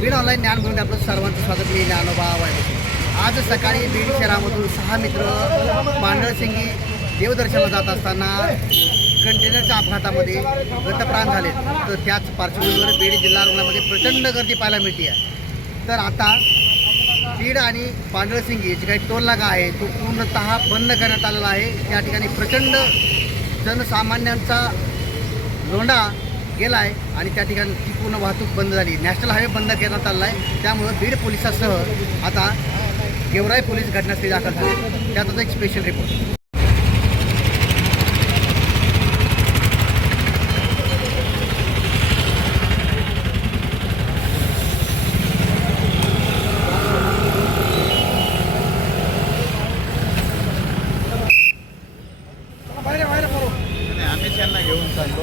क्रीड ज्ञान घेऊन आपलं सर्वांचं स्वागत आज सकाळी बीड शहरामधून सहा मित्र पांढरसिंगी देवदर्शनाला जात असताना कंटेनरच्या अपघातामध्ये गतप्राण झाले. तर त्याच पार्श्वभूमीवर बीड जिल्हा रुग्णामध्ये प्रचंड गर्दी पाहायला मिळते आहे. तर आता बीड आणि पांढरसिंगी जे काही टोल नाका आहे तो पूर्णतः बंद करण्यात आलेला आहे. त्या ठिकाणी प्रचंड जनसामान्यांचा लोंढा गेला आहे आणि त्या ठिकाणी ती पूर्ण वाहतूक बंद झाली. नॅशनल हायवे बंद करण्यात आलेला आहे. त्यामुळं बीड पोलिसासह आता गेवराई पोलीस घटनास्थळी दाखल झाले. त्याचा एक स्पेशल रिपोर्ट आम्ही त्यांना घेऊन चाललो.